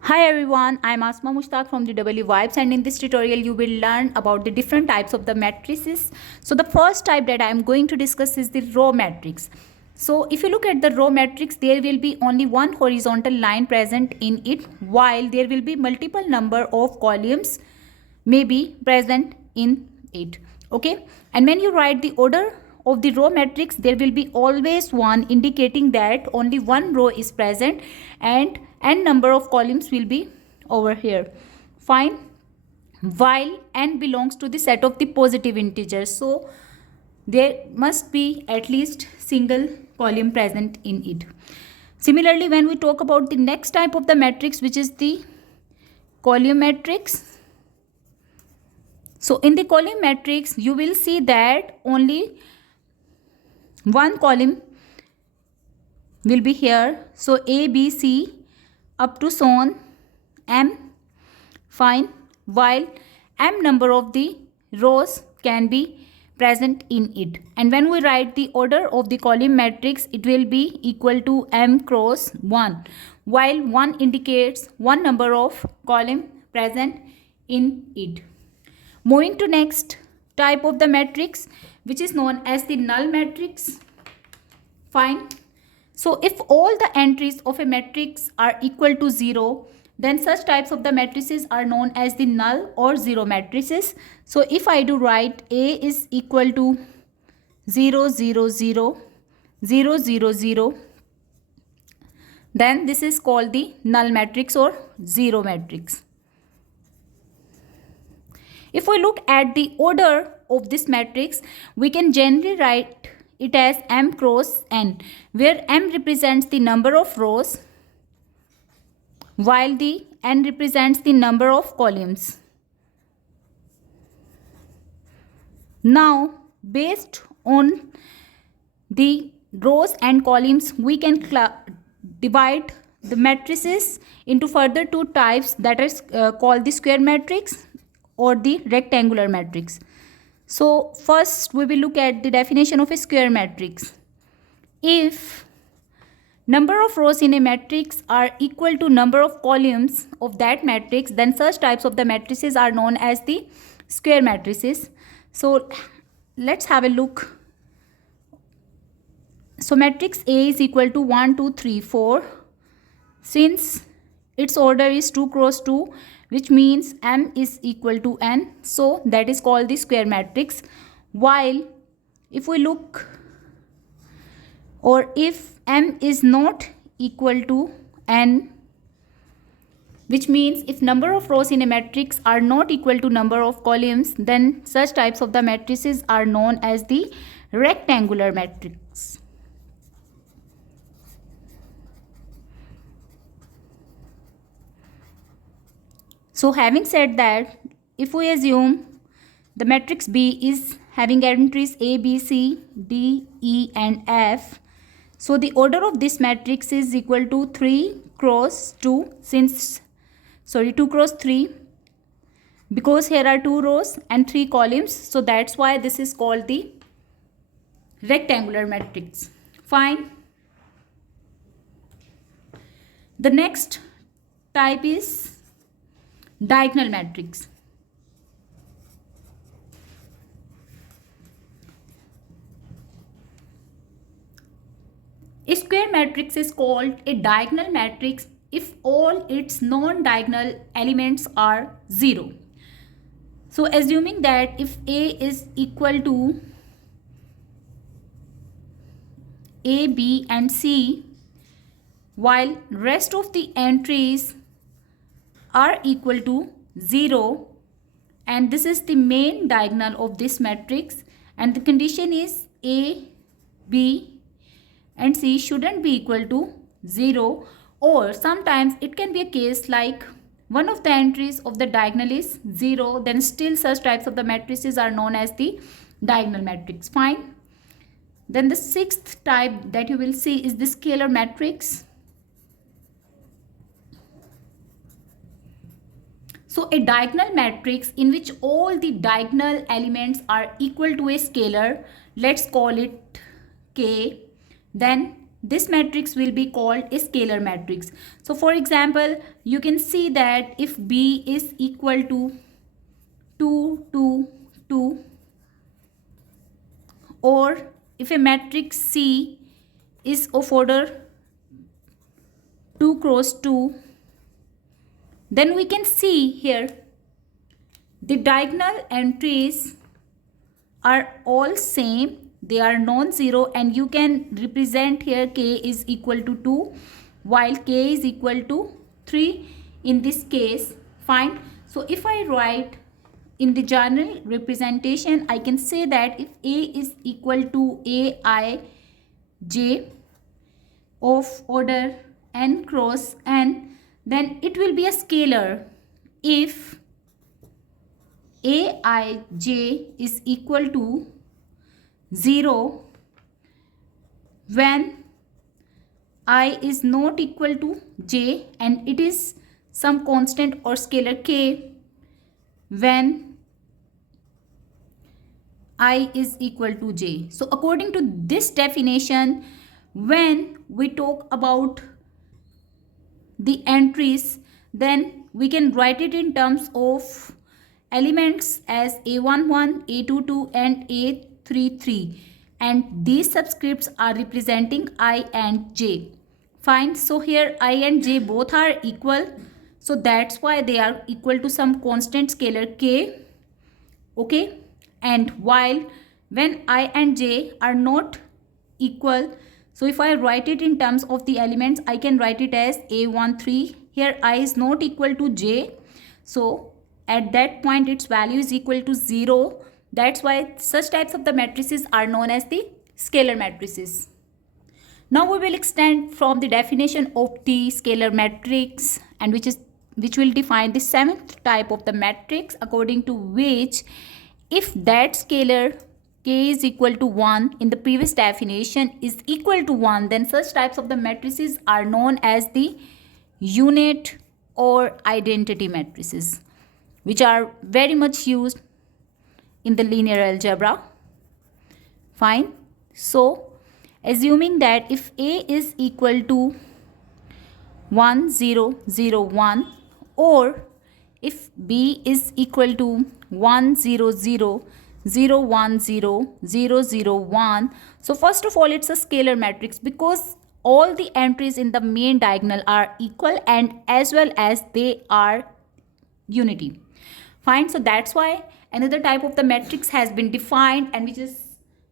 Hi everyone, I am Asma Mushtaq from the W Vibes, and in this tutorial you will learn about the different types of the matrices. So the first type that I am going to discuss is the row matrix. So if you look at the row matrix, there will be only one horizontal line present in it, while there will be multiple number of columns may be present in it. Okay, and when you write the order of the row matrix, there will be always one, indicating that only one row is present and n number of columns will be over here. Fine. While n belongs to the set of the positive integers, so there must be at least single column present in it. Similarly, when we talk about the next type of the matrix, which is the column matrix. So in the column matrix, you will see that only one column will be here. So A, B, C up to so on M. Fine. While M number of the rows can be present in it. And when we write the order of the column matrix, it will be equal to M cross 1. While 1 indicates one number of column present in it. Moving to next type of the matrix, which is known as the null matrix. Fine. So if all the entries of a matrix are equal to 0, then such types of the matrices are known as the null or zero matrices. So if I do write A is equal to 0, 0, 0, 0, 0, 0, then this is called the null matrix or zero matrix. If we look at the order of this matrix, we can generally write it as M cross N, where M represents the number of rows, while the N represents the number of columns. Now, based on the rows and columns, we can divide the matrices into further two types, that is called the square matrix or the rectangular matrix. So first we will look at the definition of a square matrix. If number of rows in a matrix are equal to number of columns of that matrix, then such types of the matrices are known as the square matrices. So let's have a look. So matrix A is equal to 1, 2, 3, 4. Since its order is 2 cross 2, which means M is equal to N. So that is called the square matrix. While if we look, or if M is not equal to N, which means if number of rows in a matrix are not equal to number of columns, then such types of the matrices are known as the rectangular matrix. So having said that, if we assume the matrix B is having entries A, B, C, D, E and F, so the order of this matrix is equal to 3 cross 2, 2 cross 3, because here are 2 rows and 3 columns, so that's why this is called the rectangular matrix. Fine. The next type is diagonal matrix. A square matrix is called a diagonal matrix if all its non-diagonal elements are 0. So assuming that if A is equal to A, B and C, while rest of the entries are equal to 0, and this is the main diagonal of this matrix, and the condition is A, B and C shouldn't be equal to 0, or sometimes it can be a case like one of the entries of the diagonal is 0, then still such types of the matrices are known as the diagonal matrix. Fine. Then the sixth type that you will see is the scalar matrix. So a diagonal matrix in which all the diagonal elements are equal to a scalar, let's call it K, then this matrix will be called a scalar matrix. So for example, you can see that if B is equal to 2, 2, 2, or if a matrix C is of order 2 cross 2, then we can see here the diagonal entries are all same, they are non-zero, and you can represent here k is equal to 2 while k is equal to 3 in this case. Fine. So if I write in the general representation, I can say that if A is equal to Aij of order n cross n, then it will be a scalar if Aij is equal to 0 when I is not equal to j, and it is some constant or scalar k when I is equal to j. So according to this definition, when we talk about the entries, then we can write it in terms of elements as A11, A22 and A33, and these subscripts are representing I and j. Fine. So here I and j both are equal, so that's why they are equal to some constant scalar k. Okay. And while when I and j are not equal, so if I write it in terms of the elements, I can write it as A13. Here I is not equal to j, so at that point its value is equal to 0. That's why such types of the matrices are known as the scalar matrices. Now we will extend from the definition of the scalar matrix, and which will define the seventh type of the matrix, according to which if that scalar k is equal to 1 in the previous definition is equal to 1, then such types of the matrices are known as the unit or identity matrices, which are very much used in the linear algebra. Fine. So assuming that if A is equal to 1, 0, 0, 1, or if B is equal to 1, 0, 0, 0, 1, 0, 0, 0, 1. So first of all, it's a scalar matrix because all the entries in the main diagonal are equal and as well as they are unity. Fine. So that's why another type of the matrix has been defined, and which is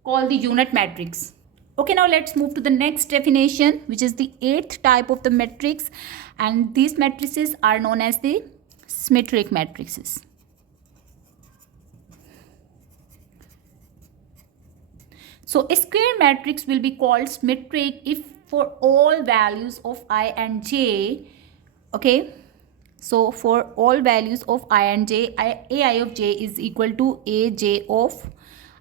called the unit matrix. Okay, now let's move to the next definition, which is the eighth type of the matrix, and these matrices are known as the symmetric matrices. So a square matrix will be called symmetric if for all values of I and j, okay, so for all values of I and j, ai of j is equal to aj of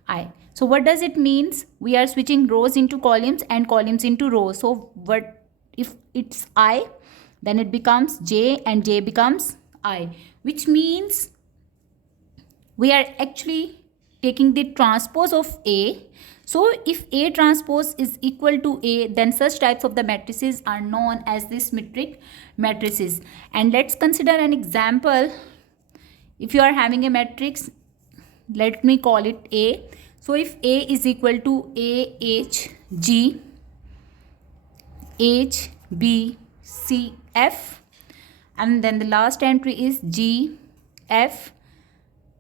I. So what does it means? We are switching rows into columns and columns into rows. So what if it's I, then it becomes j and j becomes I, which means we are actually taking the transpose of A. So if A transpose is equal to A, then such types of the matrices are known as the symmetric matrices. And let's consider an example. If you are having a matrix, let me call it A. So if A is equal to A, H, G, H, B, C, F, and then the last entry is G, F,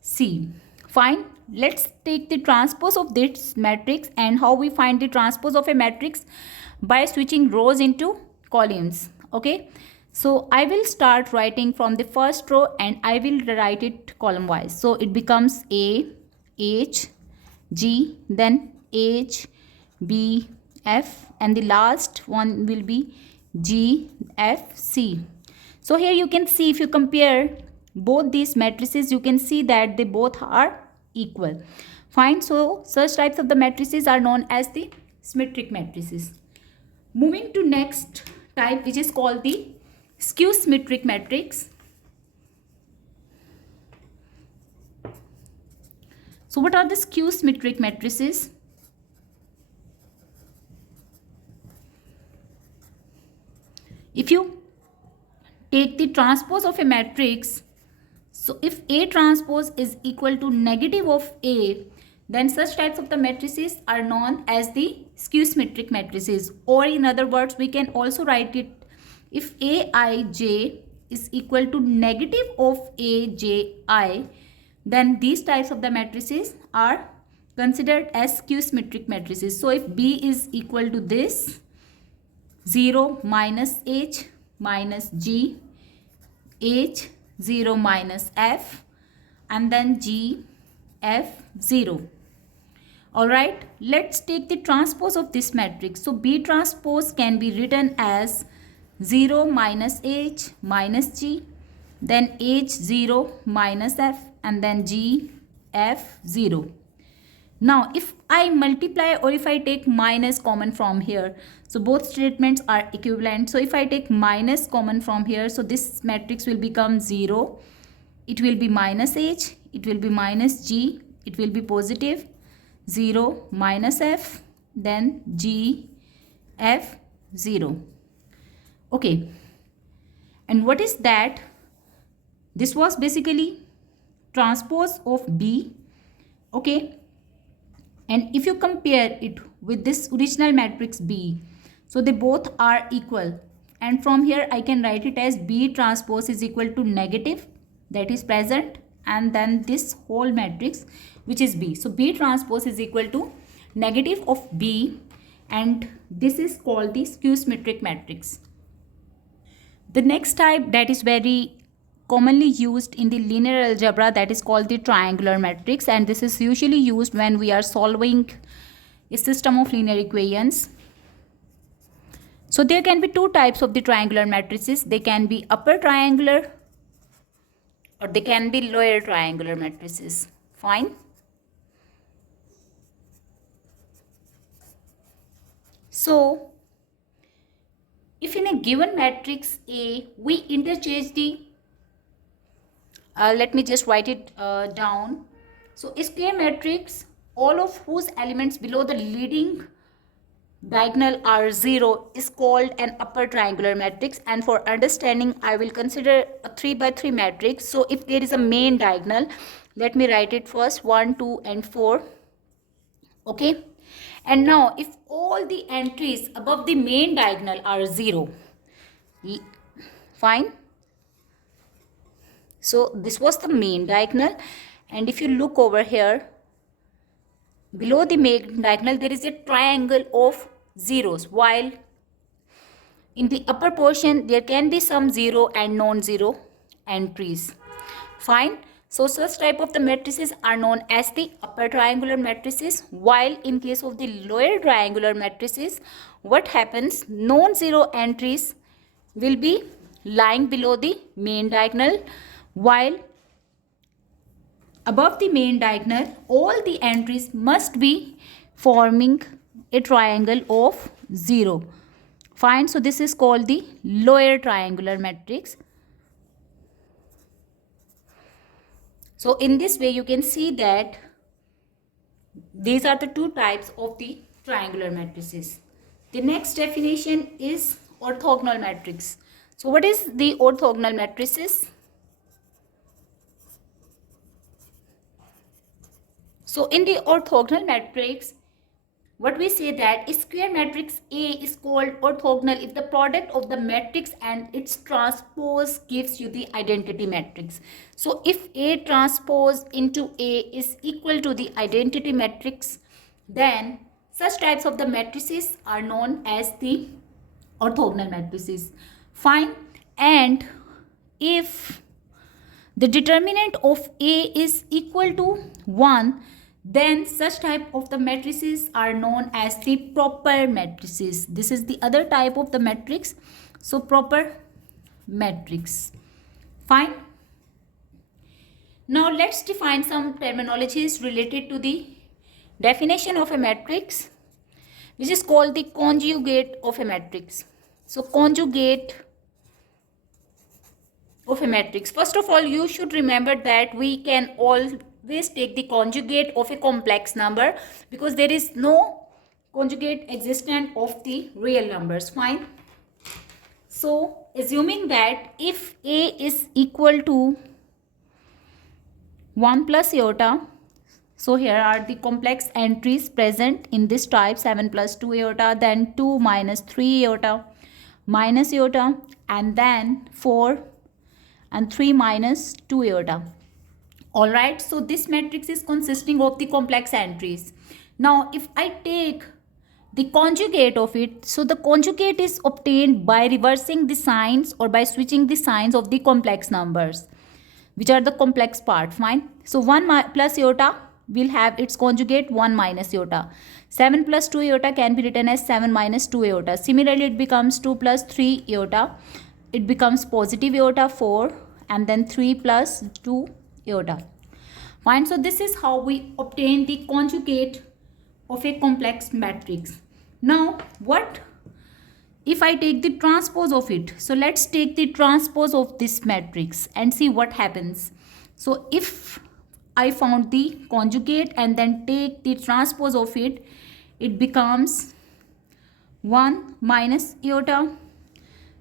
C. Fine. Let's take the transpose of this matrix, and how we find the transpose of a matrix? By switching rows into columns. Okay. So I will start writing from the first row and I will write it column wise. So it becomes A, H, G, then H, B, F, and the last one will be G, F, C. So here you can see, if you compare both these matrices, you can see that they both are equal. Fine. So such types of the matrices are known as the symmetric matrices. Moving to next type, which is called the skew-symmetric matrix. So what are the skew-symmetric matrices? If you take the transpose of a matrix, so if A transpose is equal to negative of A, then such types of the matrices are known as the skew-symmetric matrices. Or in other words, we can also write it, if Aij is equal to negative of Aj, then these types of the matrices are considered as skew-symmetric matrices. So if B is equal to this, 0 minus H minus G, H 0 minus F, and then G F 0. Alright, let's take the transpose of this matrix. So B transpose can be written as 0 minus H minus G, then H 0 minus F, and then G F 0. Now if I multiply or if I take minus common from here, so both statements are equivalent. So if I take minus common from here, so this matrix will become 0. It will be minus H, it will be minus G, it will be positive 0 minus F, then G F 0. Okay, and what is that? This was basically transpose of B. Okay, and if you compare it with this original matrix B, so they both are equal, and from here I can write it as B transpose is equal to negative, that is present, and then this whole matrix which is B. So B transpose is equal to negative of B, and this is called the skew-symmetric matrix. The next type that is very commonly used in the linear algebra, that is called the triangular matrix, and this is usually used when we are solving a system of linear equations. So there can be two types of the triangular matrices. They can be upper triangular or they can be lower triangular matrices. Fine. So if in a given matrix A we interchange the let me just write it down. So a square matrix, all of whose elements below the leading diagonal are 0, is called an upper triangular matrix. And for understanding, I will consider a 3 by 3 matrix. So if there is a main diagonal, let me write it first, 1, 2 and 4. Okay, and now if all the entries above the main diagonal are 0, fine. So this was the main diagonal, and if you look over here, below the main diagonal there is a triangle of zeros, while in the upper portion there can be some 0 and non-zero entries. Fine. So such type of the matrices are known as the upper triangular matrices, while in case of the lower triangular matrices, what happens, non-zero entries will be lying below the main diagonal, while above the main diagonal all the entries must be forming a triangle of 0. Fine. So this is called the lower triangular matrix. So in this way you can see that these are the two types of the triangular matrices. The next definition is orthogonal matrix. So what is the orthogonal matrices? So in the orthogonal matrix, what we say that a square matrix A is called orthogonal if the product of the matrix and its transpose gives you the identity matrix. So if A transpose into A is equal to the identity matrix, then such types of the matrices are known as the orthogonal matrices. Fine. And if the determinant of A is equal to 1, then such type of the matrices are known as the proper matrices. This is the other type of the matrix. So proper matrix. Fine. Now let's define some terminologies related to the definition of a matrix, which is called the conjugate of a matrix. So conjugate of a matrix. First of all, you should remember that we can always take the conjugate of a complex number, because there is no conjugate existent of the real numbers. Fine. So assuming that if A is equal to 1 plus iota, so here are the complex entries present in this type: 7 plus 2 iota, then 2 minus 3 iota, minus iota, and then 4 and 3 minus 2 iota. Alright, so this matrix is consisting of the complex entries. Now if I take the conjugate of it, so the conjugate is obtained by reversing the signs or by switching the signs of the complex numbers, which are the complex part. Fine. So 1 plus iota will have its conjugate 1 minus iota. 7 plus 2 iota can be written as 7 minus 2 iota. Similarly, it becomes 2 plus 3 iota. It becomes positive iota 4, and then 3 plus 2 iota. Fine. So this is how we obtain the conjugate of a complex matrix. Now what if I take the transpose of it? So let's take the transpose of this matrix and see what happens. So if I found the conjugate and then take the transpose of it, it becomes 1 minus iota,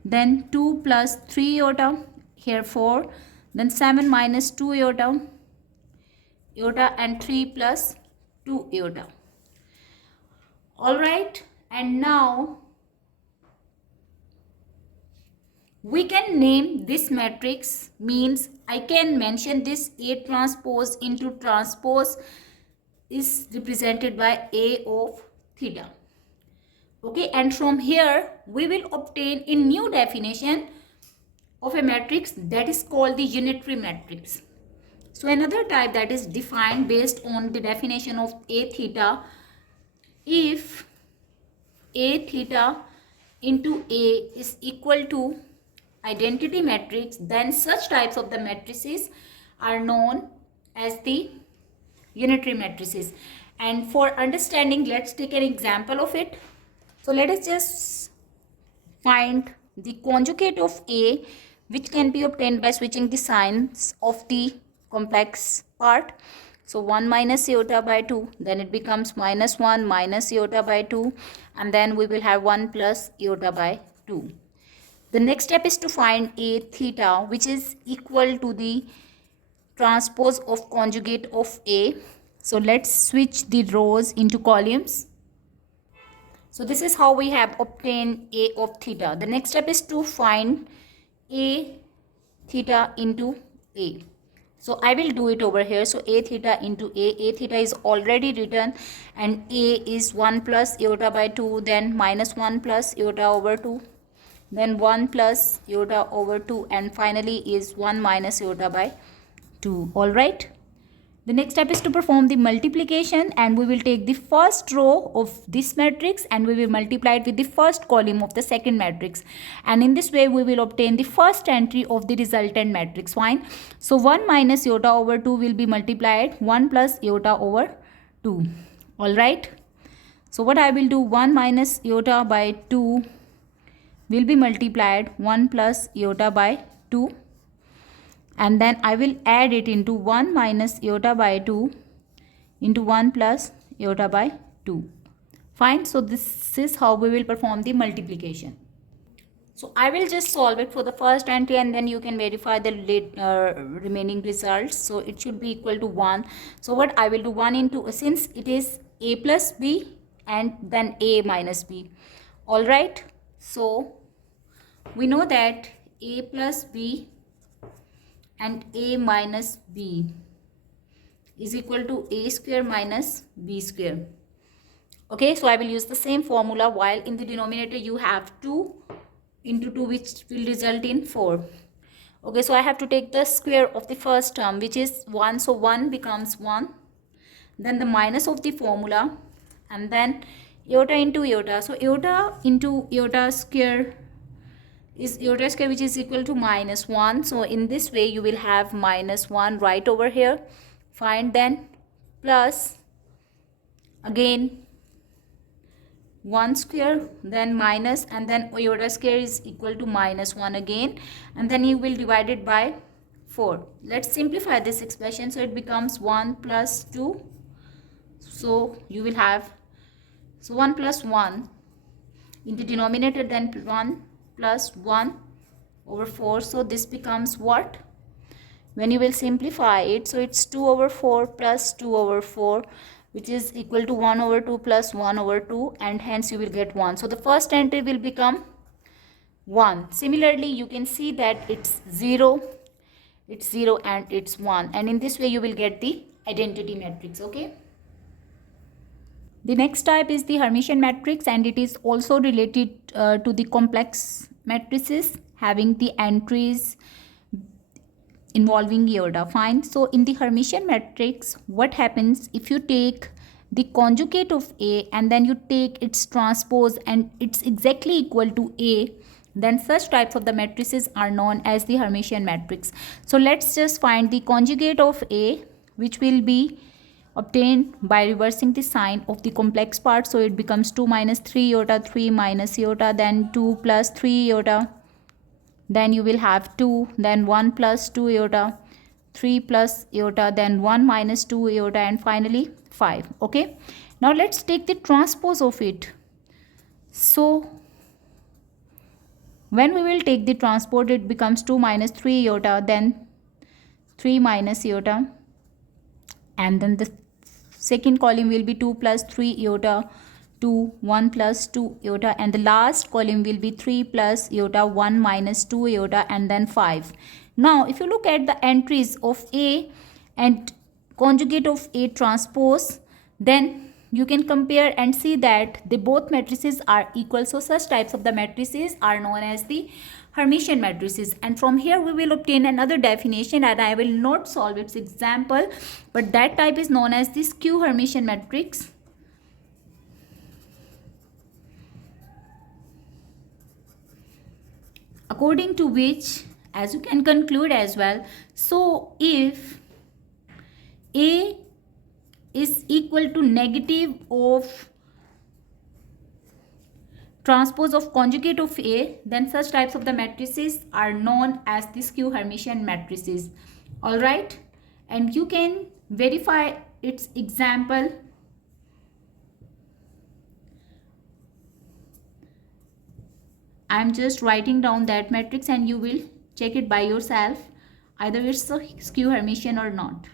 then 2 plus 3 iota, here 4, then 7 minus 2 iota, and 3 plus 2 iota. Alright, and now we can name this matrix, means I can mention this A transpose into transpose is represented by A of theta. Okay, and from here we will obtain a new definition of a matrix that is called the unitary matrix. So another type that is defined based on the definition of A theta: if A theta into A is equal to identity matrix, then such types of the matrices are known as the unitary matrices. And for understanding, let's take an example of it. So let us just find the conjugate of A, which can be obtained by switching the signs of the complex part. So 1 minus iota by 2, then it becomes minus 1 minus iota by 2, and then we will have 1 plus iota by 2. The next step is to find A theta, which is equal to the transpose of conjugate of A. So let's switch the rows into columns. So this is how we have obtained A of theta. The next step is to find A theta into A. So I will do it over here. So A theta into A theta is already written, and A is 1 plus iota by 2, then minus 1 plus iota over 2, then 1 plus iota over 2, and finally is 1 minus iota by 2. Alright. The next step is to perform the multiplication, and we will take the first row of this matrix and we will multiply it with the first column of the second matrix, and in this way we will obtain the first entry of the resultant matrix. Fine. So 1 minus iota over 2 will be multiplied 1 plus iota over 2. Alright. So what I will do, 1 minus iota by 2 will be multiplied 1 plus iota by 2, and then I will add it into 1 minus iota by 2 into 1 plus iota by 2. Fine. So this is how we will perform the multiplication. So I will just solve it for the first entry, and then you can verify the remaining results. So it should be equal to 1. So what I will do, 1 into, since it is A plus B and then A minus B. Alright. So we know that A plus B and A minus B is equal to A square minus B square. Okay, so I will use the same formula, while in the denominator you have 2 into 2, which will result in 4. Okay, so I have to take the square of the first term, which is 1. So 1 becomes 1. Then the minus of the formula, and then iota into iota. So iota into iota square is iota square, which is equal to minus 1. So in this way you will have minus 1 right over here. Fine. Then plus again 1 square, then minus, and then iota square is equal to minus 1 again, and then you will divide it by 4. Let's simplify this expression. So it becomes 1 plus 2. So you will have, so 1 plus 1 in the denominator, then 1 plus 1 over 4. So this becomes what? When you will simplify it, so it's 2 over 4 plus 2 over 4, which is equal to 1 over 2 plus 1 over 2, and hence you will get 1. So the first entry will become 1. Similarly, you can see that it's 0, and it's 1, and in this way you will get the identity matrix. Okay. The next type is the Hermitian matrix, and it is also related to the complex matrices having the entries involving iota. Fine. So in the Hermitian matrix, what happens if you take the conjugate of A and then you take its transpose and it's exactly equal to A, then such types of the matrices are known as the Hermitian matrix. So let's just find the conjugate of A, which will be obtained by reversing the sign of the complex part. So it becomes 2 minus 3 iota, 3 minus iota, then 2 plus 3 iota, then you will have 2, then 1 plus 2 iota, 3 plus iota, then 1 minus 2 iota, and finally 5. Okay. Now let's take the transpose of it. So when we will take the transpose, it becomes 2 minus 3 iota, then 3 minus iota, and then the second column will be 2 plus 3 iota, 2, 1 plus 2 iota, and the last column will be 3 plus iota, 1 minus 2 iota, and then 5. Now if you look at the entries of A and conjugate of A transpose, then you can compare and see that the both matrices are equal. So such types of the matrices are known as the Hermitian matrices, and from here we will obtain another definition, and I will not solve its example, but that type is known as the Skew-Hermitian matrix. According to which, as you can conclude as well, so if A is equal to negative of transpose of conjugate of A, then such types of the matrices are known as the Skew-Hermitian matrices. Alright, and you can verify its example. I am just writing down that matrix and you will check it by yourself, either it's a Skew-Hermitian or not.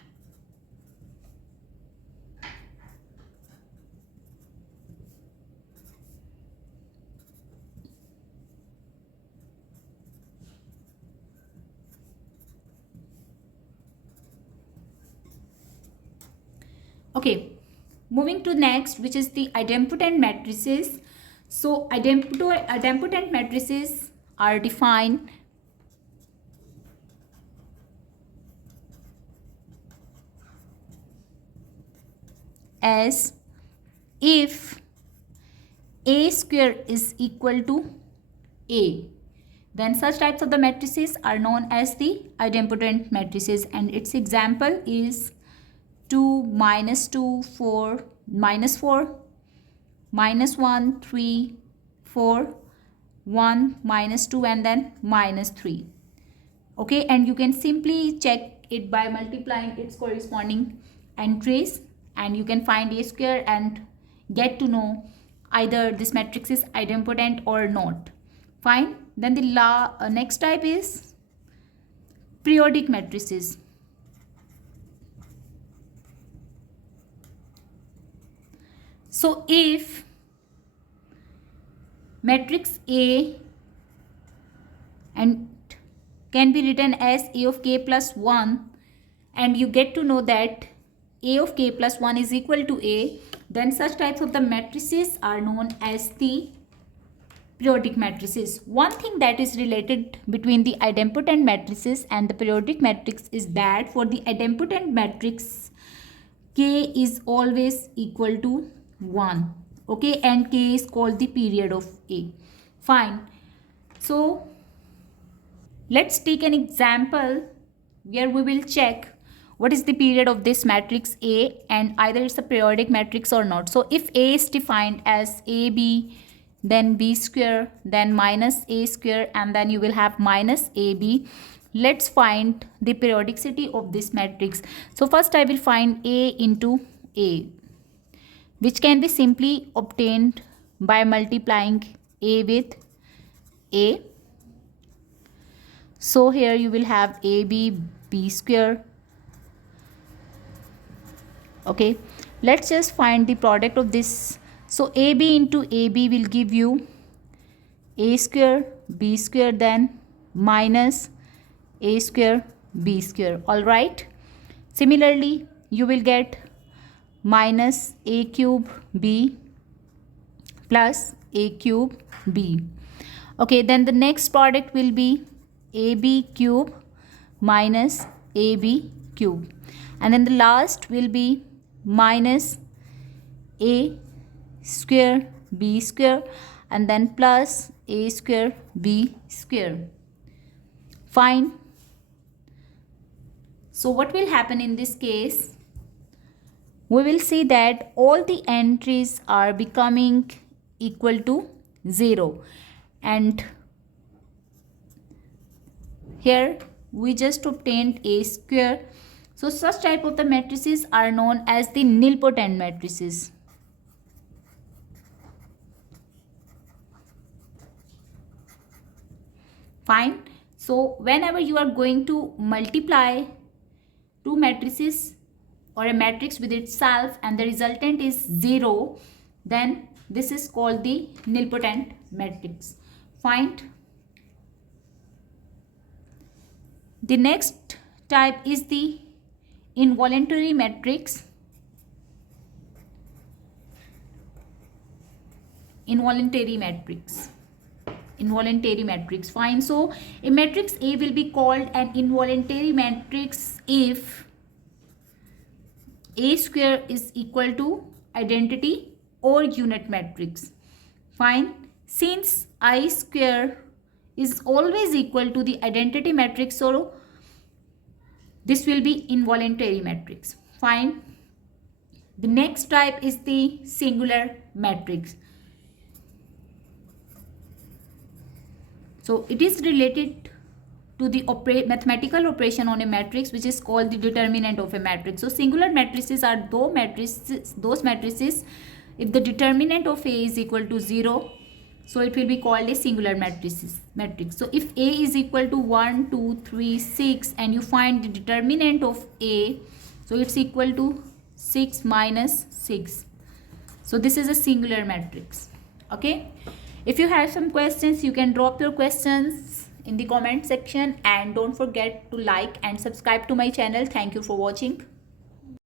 Okay, moving to next, which is the idempotent matrices. So idempotent matrices are defined as if A square is equal to A, then such types of the matrices are known as the idempotent matrices, and its example is 2, minus 2, 4, minus 4, minus 1, 3, 4, 1, minus 2, and then minus 3. Okay, and you can simply check it by multiplying its corresponding entries, and you can find A square and get to know either this matrix is idempotent or not. Fine. Then the next type is periodic matrices. So if matrix A and can be written as A of k plus 1, and you get to know that A of k plus 1 is equal to A, then such types of the matrices are known as the periodic matrices. One thing that is related between the idempotent matrices and the periodic matrix is that for the idempotent matrix, k is always equal to 1. Okay, and k is called the period of A. Fine. So let's take an example where we will check what is the period of this matrix A, and either it's a periodic matrix or not. So if A is defined as AB, then B square, then minus A square, and then you will have minus AB. Let's find the periodicity of this matrix. So first I will find A into A, which can be simply obtained by multiplying A with A. So here you will have AB B square. Okay, let's just find the product of this. So AB into AB will give you A square B square, then minus A square B square. All right. Similarly, you will get minus A cube B plus A cube B. Okay, then the next product will be AB cube minus AB cube. And then the last will be minus A square B square and then plus A square B square. Fine. So what will happen in this case? We will see that all the entries are becoming equal to 0. And here we just obtained A square. So such type of the matrices are known as the nilpotent matrices. Fine. So whenever you are going to multiply two matrices or a matrix with itself and the resultant is 0, then this is called the nilpotent matrix. Fine. The next type is the involuntary matrix. Involuntary matrix. Fine. So a matrix A will be called an involuntary matrix if A square is equal to identity or unit matrix. Fine. Since I square is always equal to the identity matrix, so this will be involuntary matrix. Fine. The next type is the singular matrix. So it is related to the mathematical operation on a matrix, which is called the determinant of a matrix. So singular matrices are those matrices if the determinant of A is equal to 0, so it will be called a singular matrix. So if A is equal to 1, 2, 3, 6 and you find the determinant of A, so it's equal to 6 minus 6. So this is a singular matrix. Okay. If you have some questions, you can drop your questions in the comment section and don't forget to like and subscribe to my channel. Thank you for watching.